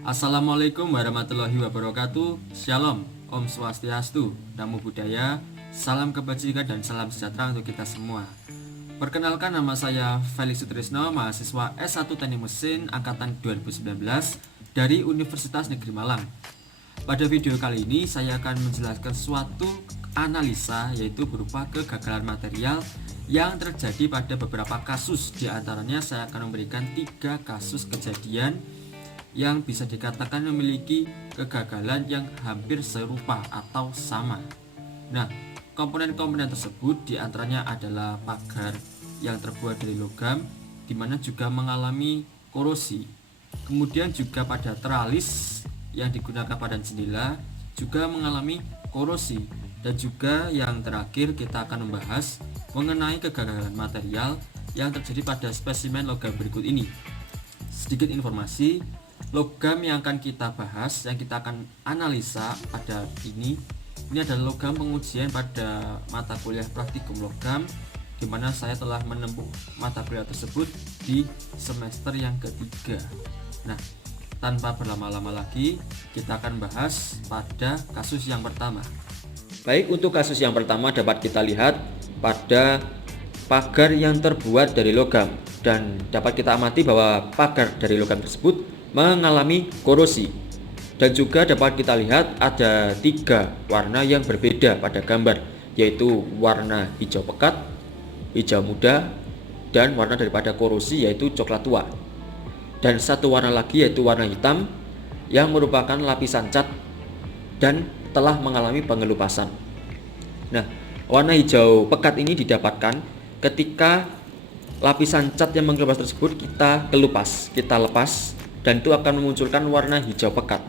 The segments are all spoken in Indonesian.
Assalamualaikum warahmatullahi wabarakatuh. Shalom, Om Swastiastu, Namo Buddhaya, salam kebajikan dan salam sejahtera untuk kita semua. Perkenalkan, nama saya Felix Sutrisno, mahasiswa S1 Teknik Mesin angkatan 2019 dari Universitas Negeri Malang. Pada video kali ini saya akan menjelaskan suatu analisa, yaitu berupa kegagalan material yang terjadi pada beberapa kasus. Di antaranya saya akan memberikan 3 kasus kejadian yang bisa dikatakan memiliki kegagalan yang hampir serupa atau sama. Nah, komponen-komponen tersebut diantaranya adalah pagar yang terbuat dari logam, di mana juga mengalami korosi. Kemudian juga pada teralis yang digunakan pada jendela juga mengalami korosi. Dan juga yang terakhir kita akan membahas mengenai kegagalan material yang terjadi pada spesimen logam berikut ini. Sedikit informasi, logam yang akan kita bahas, yang kita akan analisa pada ini adalah logam pengujian pada mata kuliah praktikum logam, di mana saya telah menempuh mata kuliah tersebut di semester yang ketiga. Nah, tanpa berlama-lama lagi, kita akan bahas pada kasus yang pertama. Baik, untuk kasus yang pertama dapat kita lihat pada pagar yang terbuat dari logam, dan dapat kita amati bahwa pagar dari logam tersebut mengalami korosi. Dan juga dapat kita lihat ada 3 warna yang berbeda pada gambar, yaitu warna hijau pekat, hijau muda, dan warna daripada korosi yaitu coklat tua. Dan satu warna lagi yaitu warna hitam yang merupakan lapisan cat dan telah mengalami pengelupasan. Nah, warna hijau pekat ini didapatkan ketika lapisan cat yang mengelupas tersebut kita lepas, dan itu akan memunculkan warna hijau pekat.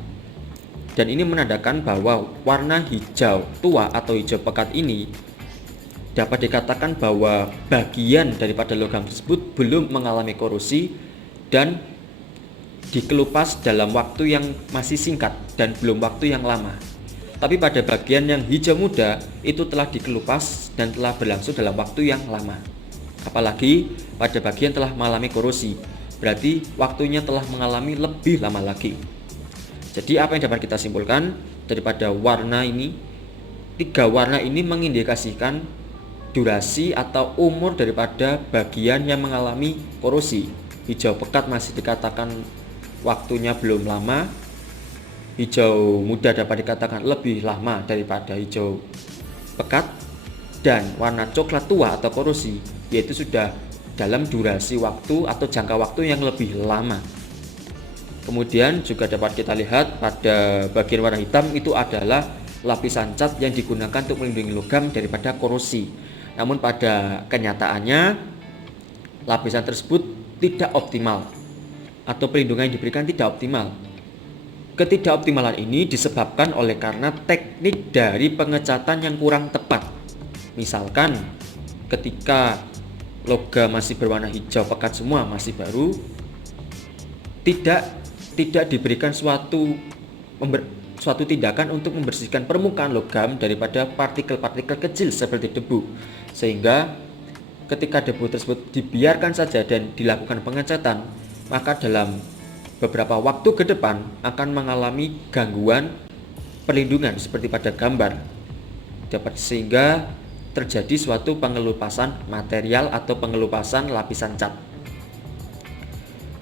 Dan ini menandakan bahwa warna hijau tua atau hijau pekat ini dapat dikatakan bahwa bagian daripada logam tersebut belum mengalami korosi dan dikelupas dalam waktu yang masih singkat dan belum waktu yang lama. Tapi pada bagian yang hijau muda itu telah dikelupas dan telah berlangsung dalam waktu yang lama. Apalagi pada bagian telah mengalami korosi, berarti waktunya telah mengalami lebih lama lagi. Jadi apa yang dapat kita simpulkan daripada warna ini? 3 warna ini mengindikasikan durasi atau umur daripada bagian yang mengalami korosi. Hijau pekat masih dikatakan waktunya belum lama, hijau muda dapat dikatakan lebih lama daripada hijau pekat, dan warna coklat tua atau korosi yaitu sudah dalam durasi waktu atau jangka waktu yang lebih lama. Kemudian juga dapat kita lihat pada bagian warna hitam itu adalah lapisan cat yang digunakan untuk melindungi logam daripada korosi. Namun pada kenyataannya lapisan tersebut tidak optimal atau perlindungan yang diberikan tidak optimal. Ketidakoptimalan ini disebabkan oleh karena teknik dari pengecatan yang kurang tepat. Misalkan ketika logam masih berwarna hijau pekat semua, masih baru, tidak diberikan suatu tindakan untuk membersihkan permukaan logam daripada partikel-partikel kecil seperti debu, sehingga ketika debu tersebut dibiarkan saja dan dilakukan pengecatan, maka dalam beberapa waktu ke depan akan mengalami gangguan perlindungan seperti pada gambar, sehingga terjadi suatu pengelupasan material atau pengelupasan lapisan cat.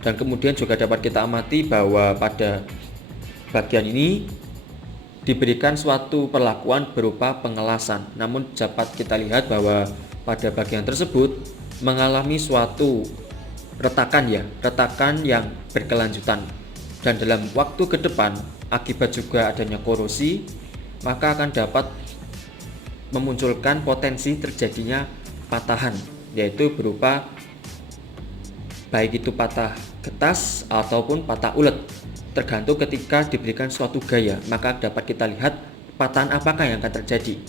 Dan kemudian juga dapat kita amati bahwa pada bagian ini diberikan suatu perlakuan berupa pengelasan. Namun dapat kita lihat bahwa pada bagian tersebut mengalami suatu retakan yang berkelanjutan. Dan dalam waktu ke depan akibat juga adanya korosi, maka akan dapat memunculkan potensi terjadinya patahan, yaitu berupa baik itu patah getas ataupun patah ulet, tergantung ketika diberikan suatu gaya, maka dapat kita lihat patahan apakah yang akan terjadi.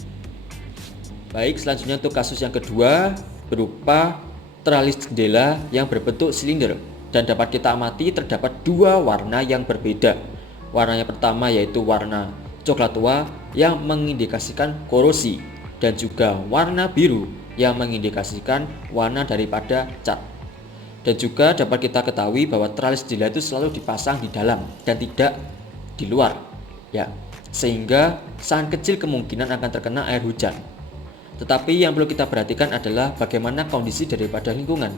Baik, selanjutnya untuk kasus yang kedua berupa teralis jendela yang berbentuk silinder, dan dapat kita amati terdapat 2 warna yang berbeda. Warna yang pertama yaitu warna coklat tua yang mengindikasikan korosi, dan juga warna biru yang mengindikasikan warna daripada cat. Dan juga dapat kita ketahui bahwa tralis jendela itu selalu dipasang di dalam dan tidak di luar, ya, sehingga sangat kecil kemungkinan akan terkena air hujan. Tetapi yang perlu kita perhatikan adalah bagaimana kondisi daripada lingkungan.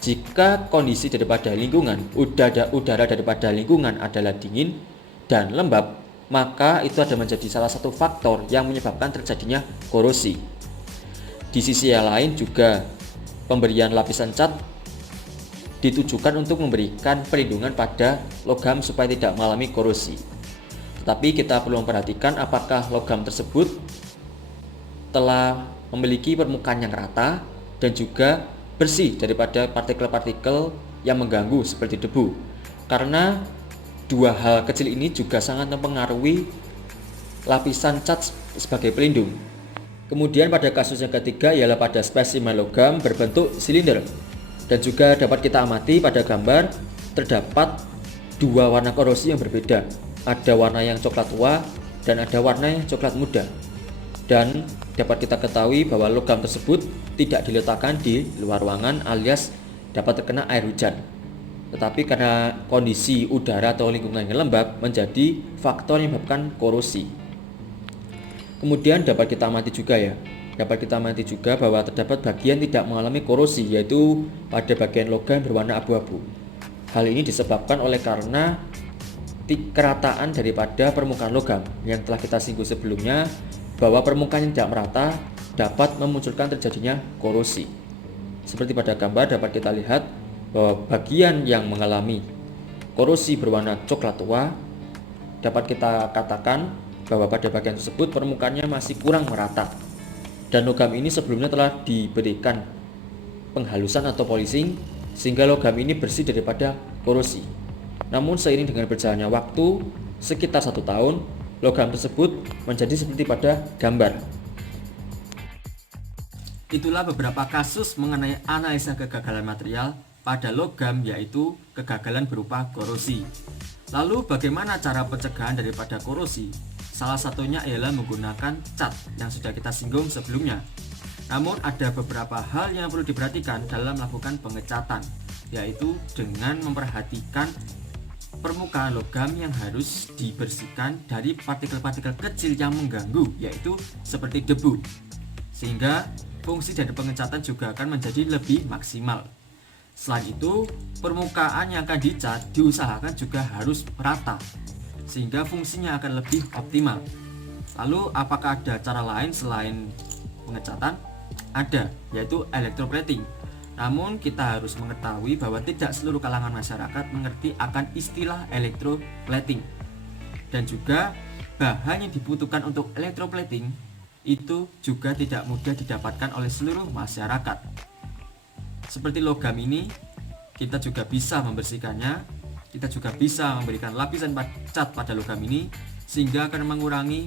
Jika kondisi daripada lingkungan, udara daripada lingkungan adalah dingin dan lembab, maka itu ada menjadi salah satu faktor yang menyebabkan terjadinya korosi. Di sisi yang lain juga pemberian lapisan cat ditujukan untuk memberikan perlindungan pada logam supaya tidak mengalami korosi. Tetapi kita perlu memperhatikan apakah logam tersebut telah memiliki permukaan yang rata dan juga bersih daripada partikel-partikel yang mengganggu seperti debu. Karena dua hal kecil ini juga sangat mempengaruhi lapisan cat sebagai pelindung. Kemudian pada kasus yang ketiga ialah pada spesimen logam berbentuk silinder. Dan juga dapat kita amati pada gambar terdapat dua warna korosi yang berbeda. Ada warna yang coklat tua dan ada warna yang coklat muda. Dan dapat kita ketahui bahwa logam tersebut tidak diletakkan di luar ruangan alias dapat terkena air hujan. Tetapi karena kondisi udara atau lingkungan yang lembab menjadi faktor yang menyebabkan korosi. Kemudian dapat kita amati juga bahwa terdapat bagian tidak mengalami korosi, yaitu pada bagian logam berwarna abu-abu. Hal ini disebabkan oleh karena kerataan daripada permukaan logam yang telah kita singgung sebelumnya, bahwa permukaan yang tidak merata dapat memunculkan terjadinya korosi. Seperti pada gambar dapat kita lihat bahwa bagian yang mengalami korosi berwarna coklat tua dapat kita katakan bahwa pada bagian tersebut permukaannya masih kurang merata. Dan logam ini sebelumnya telah diberikan penghalusan atau polishing sehingga logam ini bersih daripada korosi. Namun seiring dengan berjalannya waktu sekitar 1 tahun, logam tersebut menjadi seperti pada gambar. Itulah beberapa kasus mengenai analisa kegagalan material pada logam, yaitu kegagalan berupa korosi. Lalu bagaimana cara pencegahan daripada korosi? Salah satunya ialah menggunakan cat yang sudah kita singgung sebelumnya. Namun ada beberapa hal yang perlu diperhatikan dalam melakukan pengecatan, yaitu dengan memperhatikan permukaan logam yang harus dibersihkan dari partikel-partikel kecil yang mengganggu, yaitu seperti debu. Sehingga fungsi dari pengecatan juga akan menjadi lebih maksimal. Selain itu, permukaan yang akan dicat diusahakan juga harus rata, sehingga fungsinya akan lebih optimal. Lalu apakah ada cara lain selain pengecatan? Ada, yaitu electroplating. Namun kita harus mengetahui bahwa tidak seluruh kalangan masyarakat mengerti akan istilah electroplating. Dan juga bahan yang dibutuhkan untuk electroplating itu juga tidak mudah didapatkan oleh seluruh masyarakat. Seperti logam ini, kita juga bisa membersihkannya. Kita juga bisa memberikan lapisan cat pada logam ini sehingga akan mengurangi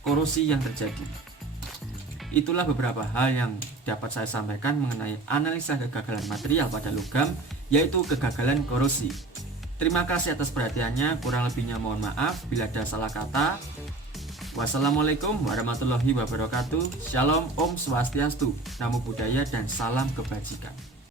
korosi yang terjadi. Itulah beberapa hal yang dapat saya sampaikan mengenai analisa kegagalan material pada logam, yaitu kegagalan korosi. Terima kasih atas perhatiannya, kurang lebihnya mohon maaf bila ada salah kata. Wassalamualaikum warahmatullahi wabarakatuh. Shalom, Om Swastiastu, Namo Buddhaya, dan salam kebajikan.